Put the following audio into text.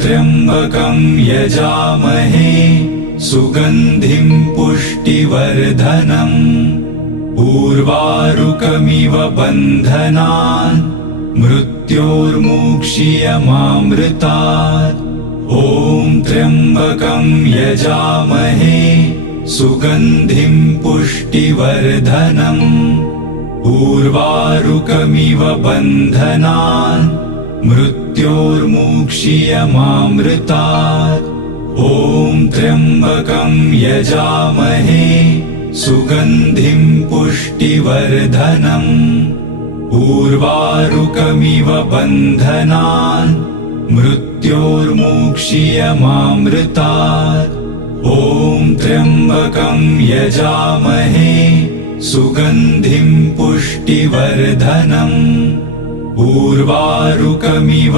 त्र्यम्बकं यजामहे सुगन्धिं पुष्टिवर्धनम् उर्वारुकमिव बन्धनान् मृत्योर्मुक्षीयमामृतात्। ॐ त्र्यम्बकं यजामहे सुगन्धिं पुष्टिवर्धनम् उर्वारुकमिव बन्धनान् मृत्योर्मुक्षीयमामृतात्। ॐ त्र्यम्बकं यजामहे सुगन्धिं पुष्टिवर्धनम् उर्वारुकमिव बन्धनान् मृत्योर्मुक्षीयमामृतात्। ॐ त्र्यम्बकं यजामहे सुगन्धिं पुष्टिवर्धनम् उर्वारुकमिव